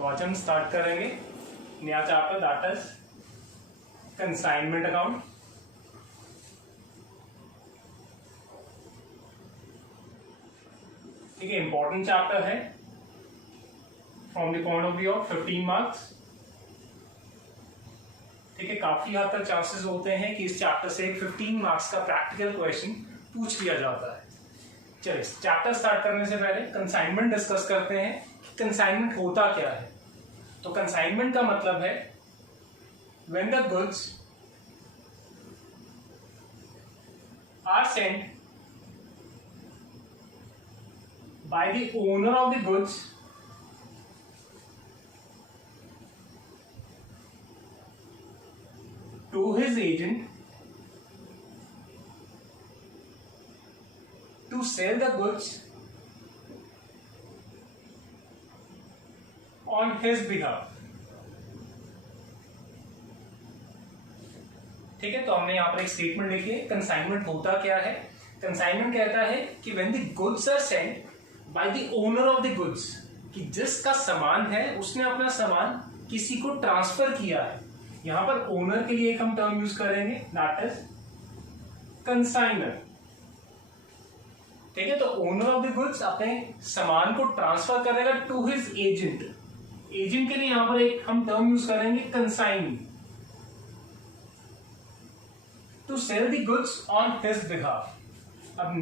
तो आज हम स्टार्ट करेंगे नया chapter, that is consignment account. ठीक है, इंपॉर्टेंट चैप्टर है from the point of view of 15 marks. ठीक है, काफी हद तक चांसेस होते हैं कि इस चैप्टर से 15 मार्क्स का प्रैक्टिकल क्वेश्चन पूछ लिया जाता है। चलिए चैप्टर स्टार्ट करने से पहले कंसाइनमेंट डिस्कस करते हैं कि कंसाइनमेंट होता क्या है। तो कंसाइनमेंट का मतलब है when the goods are sent by the owner of the goods to his agent to sell the goods on his behalf। ठीक है, तो हमने यहां पर एक स्टेटमेंट लिखी है। कंसाइनमेंट होता क्या है? कंसाइनमेंट कहता है कि when the goods are sent by the owner of the goods, कि जिसका सामान है उसने अपना सामान किसी को ट्रांसफर किया है। यहां पर ओनर के लिए एक हम टर्म यूज करेंगे, दैट इज कंसाइनर। ठीक है, तो ओनर ऑफ द गुड्स अपने सामान को ट्रांसफर करेगा टू हिज एजेंट। एजेंट के लिए यहां पर एक हम टर्म यूज करेंगे consignee, to sell the goods on his behalf. अब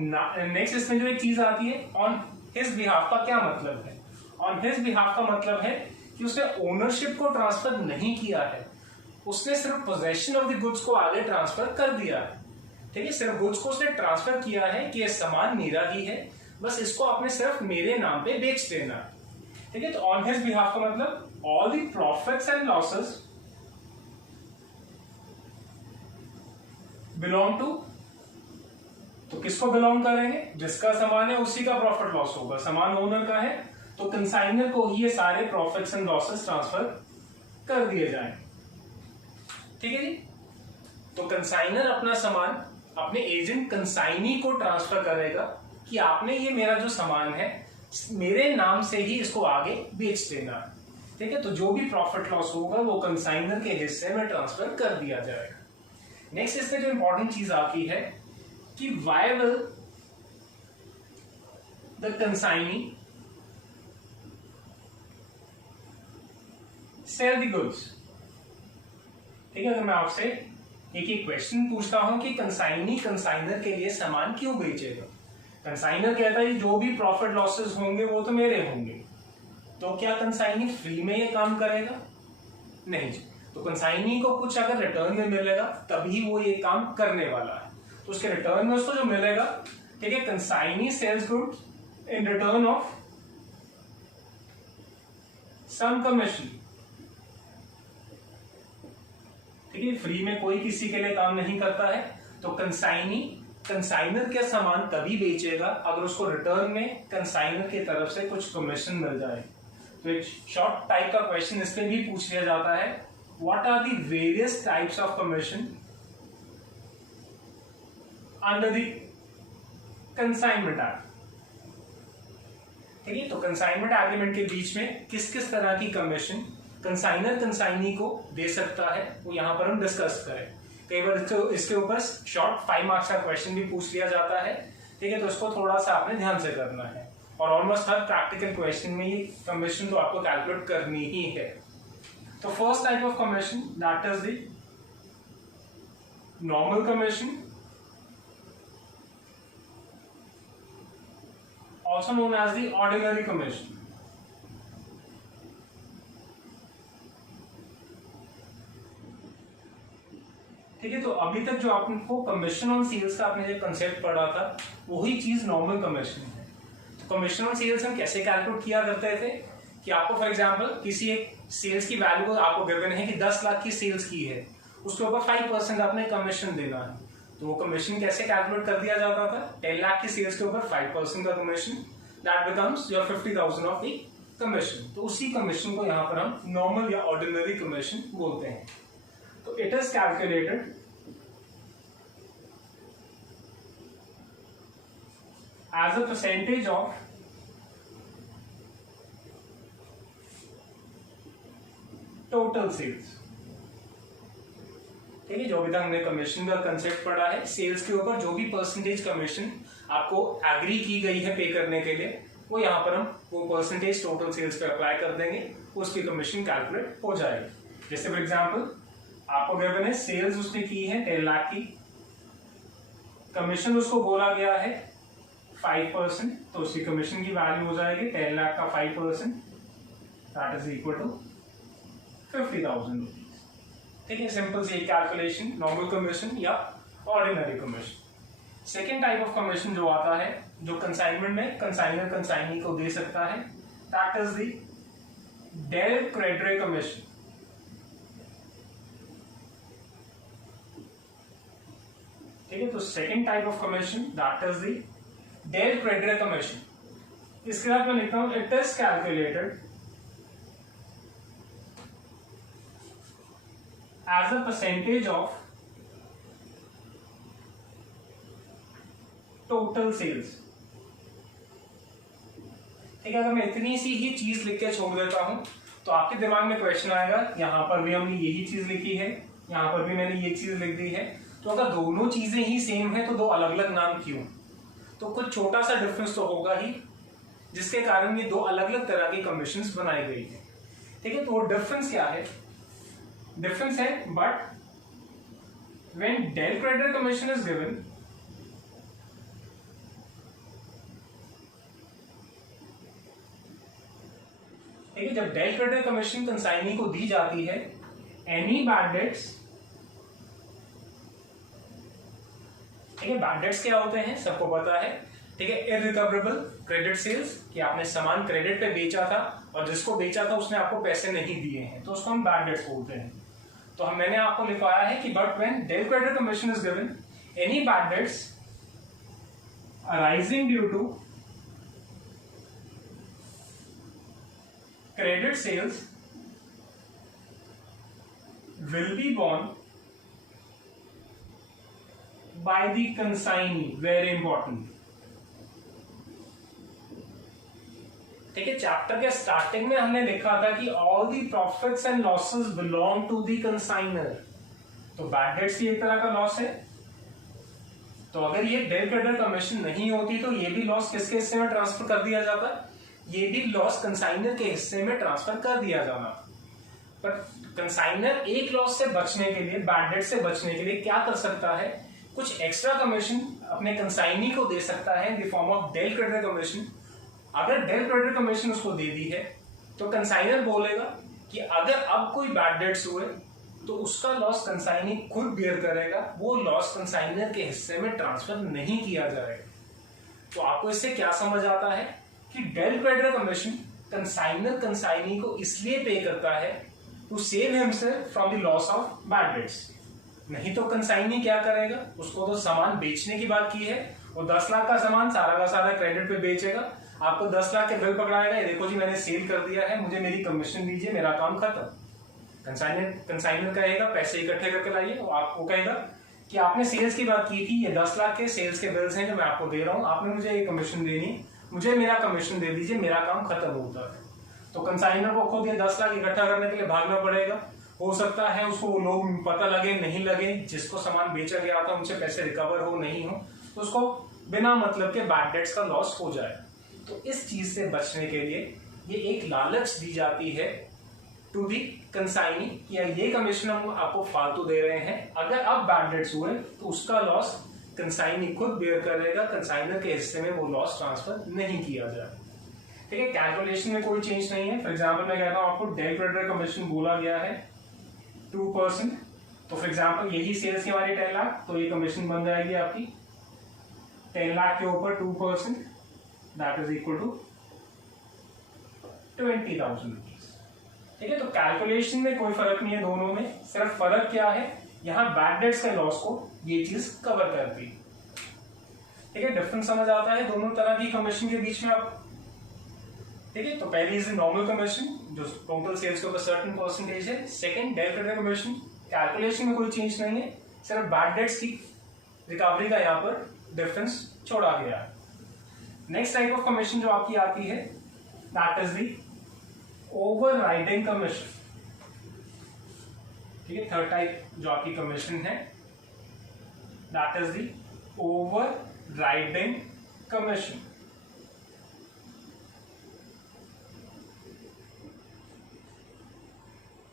नेक्स्ट इसमें जो एक चीज आती है, ऑन हिज बिहाफ का क्या मतलब है? ऑन हिज बिहाफ का मतलब है कि उसने ओनरशिप को ट्रांसफर नहीं किया है, उसने सिर्फ पोजेशन ऑफ द गुड्स को आगे ट्रांसफर कर दिया है। ठीक है, सिर्फ गुड्स को उसने ट्रांसफर किया है कि ये सामान मेरा ही है, बस इसको आपने सिर्फ मेरे नाम पे बेच देना। ठीक है, तो ऑन हिज बिहाफ का मतलब all the profits and losses belong to, तो किसको बिलोंग करेंगे? जिसका सामान है उसी का प्रॉफिट लॉस होगा। सामान ओनर का है तो कंसाइनर को ही ये सारे प्रॉफिट्स एंड लॉसेस ट्रांसफर कर दिए जाएंगे। ठीक है जी, तो कंसाइनर अपना सामान अपने एजेंट कंसाइनी को ट्रांसफर करेगा कि आपने ये मेरा जो सामान है मेरे नाम से ही इसको आगे बेच देना। ठीक है, तो जो भी प्रॉफिट लॉस होगा वो कंसाइनर के हिस्से में ट्रांसफर कर दिया जाएगा। नेक्स्ट इसमें जो इंपॉर्टेंट चीज आती है कि why will the consignee sell the goods. ठीक है, अगर मैं आपसे एक क्वेश्चन पूछता हूं कि कंसाइनी कंसाइनर के लिए सामान क्यों बेचेगा? कंसाइनर कहता है जो भी प्रॉफिट लॉसेस होंगे वो तो मेरे होंगे, तो क्या कंसाइनी फ्री में ये काम करेगा? नहीं जी। तो कंसाइनी को कुछ अगर रिटर्न में मिलेगा तभी वो ये काम करने वाला है, तो उसके रिटर्न में उसको जो मिलेगा, ठीक है, consignee sells goods in return of some commission. ठीक है, फ्री में कोई किसी के लिए काम नहीं करता है, तो कंसाइनी कंसाइनर के सामान तभी बेचेगा अगर उसको रिटर्न में कंसाइनर की तरफ से कुछ कमीशन मिल जाए। तो एक शॉर्ट टाइप का क्वेश्चन इसमें भी पूछ लिया जाता है, what are the various types of commission under the consignment act. ठीक है, तो कंसाइनमेंट एग्रीमेंट के बीच में किस किस तरह की कमीशन कंसाइनर कंसाइनी को दे सकता है वो यहां पर हम डिस्कस करें। कई बार इसके ऊपर शॉर्ट 5 मार्क्स का क्वेश्चन भी पूछ लिया जाता है। ठीक है, तो इसको थोड़ा सा आपने ध्यान से करना है, और ऑलमोस्ट हर प्रैक्टिकल क्वेश्चन में ये कमीशन तो आपको कैलकुलेट करनी ही है। तो first type of commission that is the normal commission, also known as the ordinary commission. ठीक है, तो अभी तक जो आपको कमीशन ऑन सेल्स का आपने जो कंसेप्ट पढ़ा था वही चीज नॉर्मल कमीशन है। तो कमीशन ऑन सेल्स हम कैसे कैलकुलेट किया करते थे कि आपको फॉर एग्जांपल किसी एक सेल्स की वैल्यू आपको गिवन है कि 10 लाख की सेल्स की है, उसके ऊपर 5% आपने कमीशन देना है, तो वो कमीशन कैसे कैलकुलेट कर दिया जाता था? 10 लाख की सेल्स के ऊपर 5% का commission, that becomes your 50,000 of the commission. तो उसी कमीशन को यहाँ पर हम नॉर्मल या ऑर्डिनरी कमीशन बोलते हैं। तो it is calculated as a percentage of total sales. ठीक है, जो अभी तक हमने कमीशन का कंसेप्ट पढ़ा है, सेल्स के ऊपर जो भी परसेंटेज कमीशन आपको एग्री की गई है पे करने के लिए, वो यहाँ पर हम वो परसेंटेज टोटल सेल्स पे अप्लाई कर देंगे, उसकी कमीशन कैलकुलेट हो जाएगी। जैसे फॉर एग्जांपल आपको गिवन है सेल्स उसने की है 10 लाख की, कमीशन उसको बोला गया है 5%, तो उसकी कमीशन की वैल्यू हो जाएगी 10 लाख का 5%, that is equal to 50,000 rupees. ठीक है, सिंपल सी कैलकुलेशन, नॉर्मल कमीशन या ordinary commission. Second type of commission जो आता है, जो कंसाइनमेंट में कंसाइनर कंसाइनी को दे सकता है, that is the del creditor commission. ठीक है, तो second type of commission that is the del creditor commission. इसके बाद मैं लिखता हूं it is calculated as a percentage of total sales। ठीक है, अगर मैं इतनी सी ही चीज लिख के छोड़ देता हूं तो आपके दिमाग में क्वेश्चन आएगा, यहां पर भी हमने यही चीज लिखी है, यहां पर भी मैंने ये चीज लिख दी है, तो अगर दोनों चीजें ही सेम है तो दो अलग अलग नाम क्यों? तो कुछ छोटा सा डिफरेंस तो होगा ही, जिसके कारण ये दो अलग अलग तरह की कमीशंस बनाई गई है। ठीक है, तो वो डिफरेंस क्या है? डिफरेंस है but when del creditor commission is given, ठीक है, जब डेल क्रेडिटर कमीशन कंसाइनी को दी जाती है, एनी बैड डेट्स, ठीक है, बैड डेट्स क्या होते हैं सबको पता है। ठीक है, इररिकवरेबल क्रेडिट सेल्स, कि आपने सामान क्रेडिट पे बेचा था और जिसको बेचा था उसने आपको पैसे नहीं दिए हैं, तो उसको हम बैड डेट्स बोलते हैं। तो मैंने आपको लिखवाया है कि but when del creditor commission is given, any bad debts arising due to credit sales will be borne by the consignee। Very important. ठीक है, चैप्टर के स्टार्टिंग में हमने लिखा था कि all the profits and losses belong to the consignor. तो bad debts एक तरह का लॉस है, तो अगर ये डेल क्रेडिटर कमीशन नहीं होती तो ये भी लॉस किसके हिस्से में ट्रांसफर कर दिया जाता? ये भी लॉस कंसाइनर के हिस्से में ट्रांसफर कर दिया जाना। पर कंसाइनर एक लॉस से बचने के लिए, बैड डेट से बचने के लिए क्या कर सकता है? कुछ एक्स्ट्रा कमीशन अपने कंसाइनी को दे सकता है in the form of del creditor commission. अगर डेल क्रेडिटर कमीशन उसको दे दी है तो कंसाइनर बोलेगा कि अगर अब कोई बैड डेट्स हुए तो उसका लॉस कंसाइनी खुद बेयर करेगा, वो लॉस कंसाइनर के हिस्से में ट्रांसफर नहीं किया जाएगा। तो आपको इससे क्या समझ आता है कि del creditor commission consignor consignee को इसलिए पे करता है to save himself from the loss of bad debts. नहीं तो कंसाइनी क्या करेगा? उसको तो सामान बेचने की बात की है, वो 10 लाख का सामान सारा का सारा क्रेडिट पे बेचेगा, आपको 10 लाख के बिल पकड़ाएगा, ये देखो जी मैंने सेल कर दिया है, मुझे मेरी कमीशन दीजिए, मेरा काम खत्म। कंसाइनर कहेगा पैसे इकट्ठे करके लाइए, और आपको कहेगा कि आपने सेल्स की बात की थी, ये 10 लाख के सेल्स के बिल्स हैं जो मैं आपको दे रहा हूँ, आपने मुझे ये कमीशन देनी, मुझे मेरा कमीशन दे दीजिए, मेरा काम खत्म होता है। तो कंसाइनर को खुद ये 10 लाख इकट्ठा करने के लिए भागना पड़ेगा। हो सकता है उसको वो लोग पता लगे नहीं लगे, जिसको सामान बेचा गया था उनसे पैसे रिकवर हो नहीं हो, तो उसको बिना मतलब के बैड डेट्स का लॉस हो जाए। तो इस चीज से बचने के लिए ये एक लालच दी जाती है टू दी कंसाइनी, या ये कमीशन हम आपको फालतू दे रहे हैं, अगर अब बैड डेट्स हुए तो उसका लॉस कंसाइनी खुद बेयर करेगा, कंसाइनर के हिस्से में वो लॉस ट्रांसफर नहीं किया जाए। ठीक है, कैलकुलेशन में कोई चेंज नहीं है। फॉर एग्जाम्पल मैं कहता हूं आपको डेल क्रेडिटर कमीशन बोला गया है 2%, तो फॉर एग्जाम्पल यही सेल्स की हमारी 10 लाख, तो ये कमीशन बन जाएगी आपकी 10 लाख के ऊपर 2%, that is equal to 20,000 rupees. ठीक है, तो कैलकुलेशन में कोई फर्क नहीं है दोनों में, सिर्फ फर्क क्या है, यहाँ बैड डेट्स के लॉस को ये चीज कवर करती है। ठीक है, डिफरेंस समझ आता है दोनों तरह की कमीशन के बीच में आप। ठीक है, तो पहली इज नॉर्मल कमीशन जो टोटल सेल्स के ऊपर सर्टेन परसेंटेज है। Second del creditor commission, calculation में कोई चेंज नहीं है, सिर्फ बैड डेट्स की रिकवरी का यहाँ पर डिफरेंस छोड़ा गया है। नेक्स्ट टाइप ऑफ कमीशन जो आपकी आती है that is the overriding commission. ठीक है, थर्ड टाइप जो आपकी कमीशन है that is the over riding commission.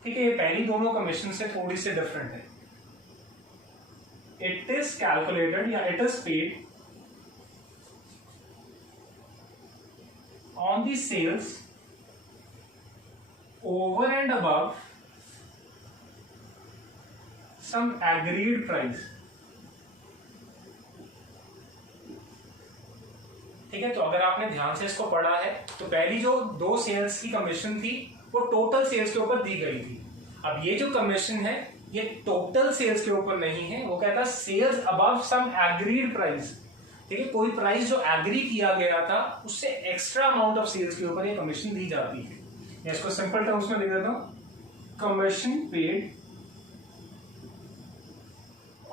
ठीक है, ये पहली दोनों कमीशन से थोड़ी सी डिफरेंट है। इट इज कैलकुलेटेड या it is paid on the sales over and above some agreed price। ठीक है, तो अगर आपने ध्यान से इसको पढ़ा है तो पहली जो दो सेल्स की कमीशन थी वो टोटल सेल्स के ऊपर दी गई थी। अब ये जो कमीशन है ये टोटल सेल्स के ऊपर नहीं है, वो कहता है सेल्स अबव सम एग्रीड प्राइस। ठीक है, कोई प्राइस जो एग्री किया गया था उससे एक्स्ट्रा अमाउंट ऑफ सेल्स के ऊपर ये कमीशन दी जाती है। मैं इसको सिंपल टर्म्स में लिख देता हूं, commission paid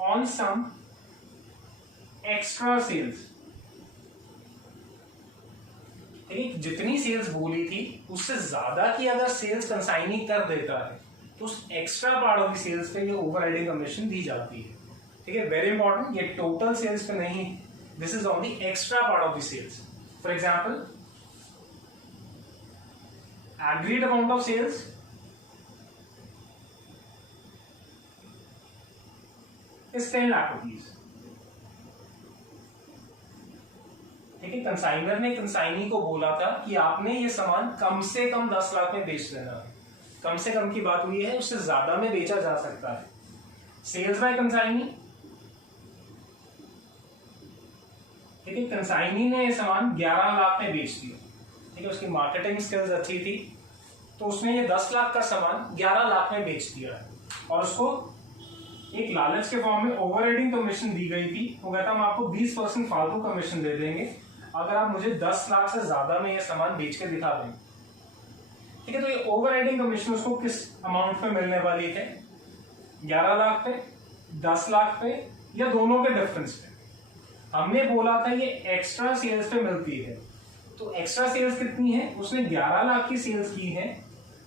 on some extra sales. ठीक है, जितनी सेल्स बोली थी उससे ज्यादा की अगर सेल्स कंसाइनी कर देता है तो उस extra part of the sales पे ये ओवरराइडिंग कमीशन दी जाती है। ठीक है, वेरी इंपॉर्टेंट, ये टोटल सेल्स पे नहीं, this is on the extra part of the sales. For example, agreed amount of sales is 10 lakh rupees। ठीक है, कंसाइनर ने कंसाइनी को बोला था कि आपने ये सामान कम से कम 10 लाख में बेच देना है। कम से कम की बात हुई है, उससे ज्यादा में बेचा जा सकता है। सेल्स बाय कंसाइनी, ठीक है, कंसाइनी ने ये सामान 11 लाख में बेच दिया। ठीक है, उसकी मार्केटिंग स्किल्स अच्छी थी तो उसने ये 10 लाख का सामान 11 लाख में बेच दिया और उसको एक लालच के फॉर्म में ओवरराइडिंग कमीशन दी गई थी। वो कहता हम आपको 20% फालतू कमीशन दे देंगे अगर आप मुझे 10 लाख से ज्यादा में ये सामान बेच के दिखा दें। ठीक है, तो ये ओवरराइडिंग कमीशन उसको किस अमाउंट पे मिलने वाली है, 11 लाख पे, 10 लाख पे या दोनों के डिफरेंस पे। हमने बोला था ये एक्स्ट्रा सेल्स पे मिलती है, तो एक्स्ट्रा सेल्स कितनी है, उसने 11 लाख की सेल्स की है,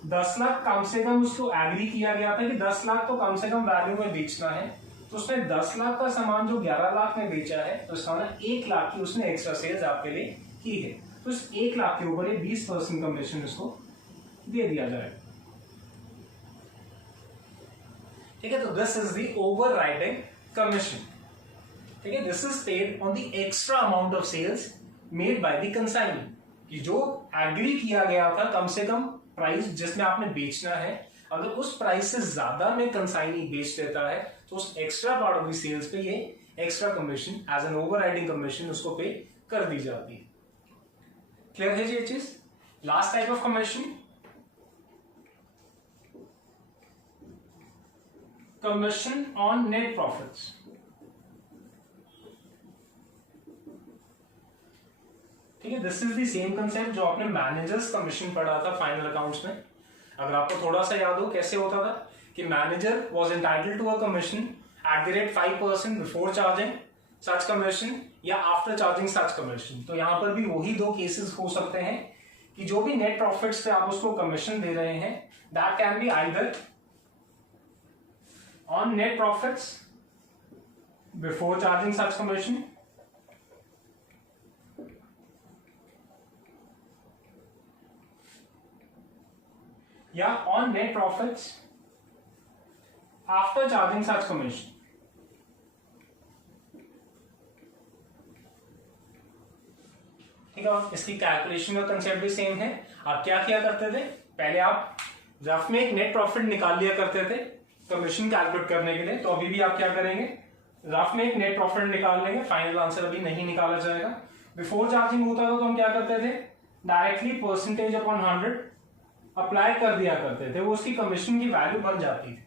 10 लाख कम से कम उसको एग्री किया गया था कि 10 लाख तो कम से कम वैल्यू में बेचना है, तो उसने 10 लाख का सामान जो 11 लाख में बेचा है तो इसका मतलब 1 लाख की उसने एक्स्ट्रा सेल्स आपके लिए की है। तो इस 1 लाख के ऊपर 20% कमीशन उसको दे दिया जाएगा। ठीक है, तो this is the overriding commission. ठीक है, this is paid on the extra amount of sales made by the consignee, कि जो एग्री किया गया था कम से कम प्राइस जिसमें आपने बेचना है, अगर उस प्राइस से ज्यादा में कंसाइनी बेच देता है तो उस extra part of the sales पे ये extra commission as an overriding commission उसको पे कर दी जाती है। क्लियर है जी ये चीज? Last type of commission, commission on net profits. ठीक है, this is the same concept जो आपने मैनेजर्स कमीशन पढ़ा था फाइनल अकाउंट्स में। अगर आपको थोड़ा सा याद हो कैसे होता था कि manager was entitled to a commission at the rate 5% before charging such commission या आफ्टर चार्जिंग सच कमीशन। तो यहां पर भी वही दो केसेस हो सकते हैं कि जो भी नेट प्रॉफिट्स पे आप उसको कमीशन दे रहे हैं that can be either on net profits before charging such commission या on net profits after charging such commission. ठीक है, इसकी कैलकुलेशन का कंसेप्ट भी सेम है। आप क्या किया करते थे, पहले आप रफ में एक नेट प्रॉफिट निकाल लिया करते थे कमीशन कैलकुलेट करने के लिए। तो अभी भी आप क्या करेंगे, रफ में एक नेट प्रॉफिट निकाल लेंगे, फाइनल आंसर अभी नहीं निकाला जाएगा। बिफोर चार्जिंग होता था तो हम क्या करते थे, डायरेक्टली परसेंटेज अपॉन 100 अप्लाई कर दिया करते थे, वो उसकी कमीशन की वैल्यू बन जाती थी।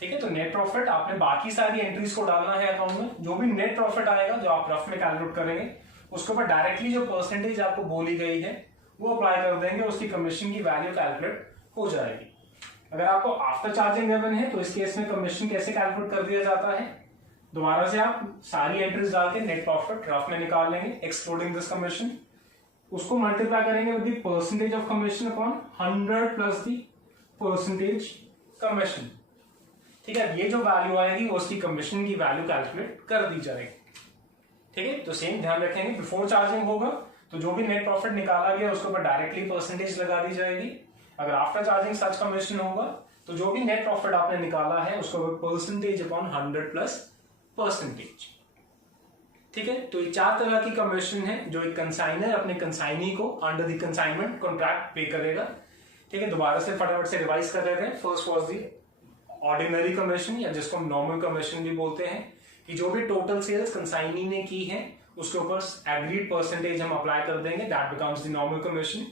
ठीक है, तो नेट प्रॉफिट आपने बाकी सारी एंट्रीज को डालना है अकाउंट में, जो भी नेट प्रॉफिट आएगा जो आप रफ में कैलकुलेट करेंगे उसके ऊपर डायरेक्टली जो परसेंटेज आपको बोली गई है वो अप्लाई कर देंगे, उसकी कमीशन की वैल्यू कैलकुलेट हो जाएगी। अगर आपको आफ्टर चार्जिंग गिवन है तो इस केस में कमीशन कैसे कैलकुलेट कर दिया जाता है, दोबारा से आप सारी एंट्रीज डाल के नेट प्रॉफिट रफ में निकाल लेंगे एक्सक्लूडिंग दिस कमीशन, उसको मल्टीप्लाई करेंगे with the percentage of commission upon 100 plus the percentage commission. ठीक है, ये जो वैल्यू आएगी वो उसकी कमीशन की वैल्यू कैलकुलेट कर दी जाएगी। ठीक है, तो सेम ध्यान रखेंगे, बिफोर चार्जिंग होगा तो जो भी नेट प्रॉफिट निकाला गया उसके ऊपर डायरेक्टली परसेंटेज लगा दी जाएगी। अगर आफ्टर चार्जिंग सच कमीशन होगा तो जो भी नेट प्रॉफिट आपने निकाला है उसको परसेंटेज अपॉन 100+%। ठीक है, तो ये 4 तरह की कमीशन है जो एक कंसाइनर अपने कंसाइनी को अंडर द कंसाइनमेंट कॉन्ट्रैक्ट पे करेगा। ठीक है, दोबारा से फटाफट से रिवाइज कर रहे हैं। First was the ordinary commission या जिसको हम नॉर्मल कमीशन भी बोलते हैं, कि जो भी टोटल सेल्स कंसाइनी ने की है उसके ऊपर एग्रीड परसेंटेज हम अप्लाई कर देंगे, that becomes the normal commission.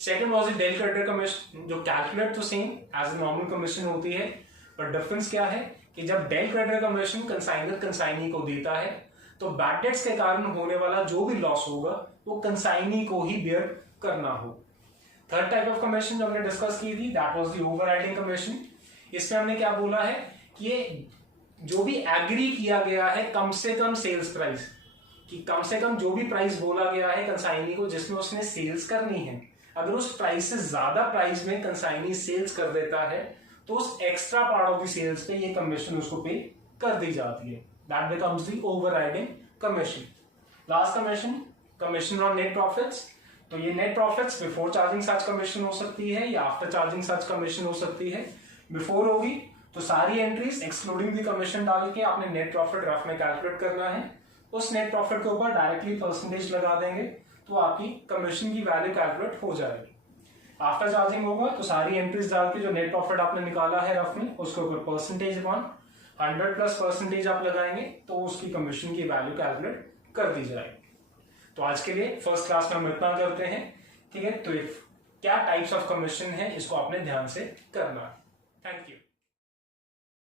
Second was the del creditor commission, जो कैलकुलेट तो same as a normal commission होती है, पर डिफरेंस क्या है कि जब del creditor commission consignor consignee को देता है तो बैड डेट्स के कारण होने वाला जो भी लॉस होगा वो कंसाइनी को ही बेयर करना हो। थर्ड टाइप ऑफ कमीशन जो हमने डिस्कस की थी that was the overriding commission. इसमें हमने क्या बोला है कि ये जो भी एग्री किया गया है कम से कम सेल्स प्राइस, कि कम से कम जो भी प्राइस बोला गया है कंसाइनी को जिसमें उसने सेल्स करनी है, अगर उस प्राइस से ज्यादा प्राइस में कंसाइनी सेल्स कर देता है तो उस extra part of the sales पे ये कमीशन उसको पे कर दी जाती है, that becomes the overriding commission. Last commission, commission on net profits. तो ये net profits before charging such commission हो सकती है या आफ्टर चार्जिंग सच कमीशन हो सकती है। बिफोर होगी तो सारी एंट्रीज एक्सक्लूडिंग द कमीशन डाल के आपने नेट प्रॉफिट रफ में कैलकुलेट करना है, उस नेट प्रॉफिट के ऊपर डायरेक्टली परसेंटेज लगा देंगे तो आपकी कमीशन की वैल्यू कैलकुलेट हो जाएगी। आफ्टर चार्जिंग होगा तो सारी एंट्रीज डाल के जो नेट प्रॉफिट आपने निकाला है रफ में उसके ऊपर परसेंटेज अपॉन 100+% आप लगाएंगे तो उसकी कमीशन की वैल्यू कैलकुलेट कर दी जाएगी। तो आज के लिए फर्स्ट क्लास में हम इतना करते हैं। ठीक है, तो क्या टाइप्स ऑफ कमीशन है इसको आपने ध्यान से करना है। Thank you.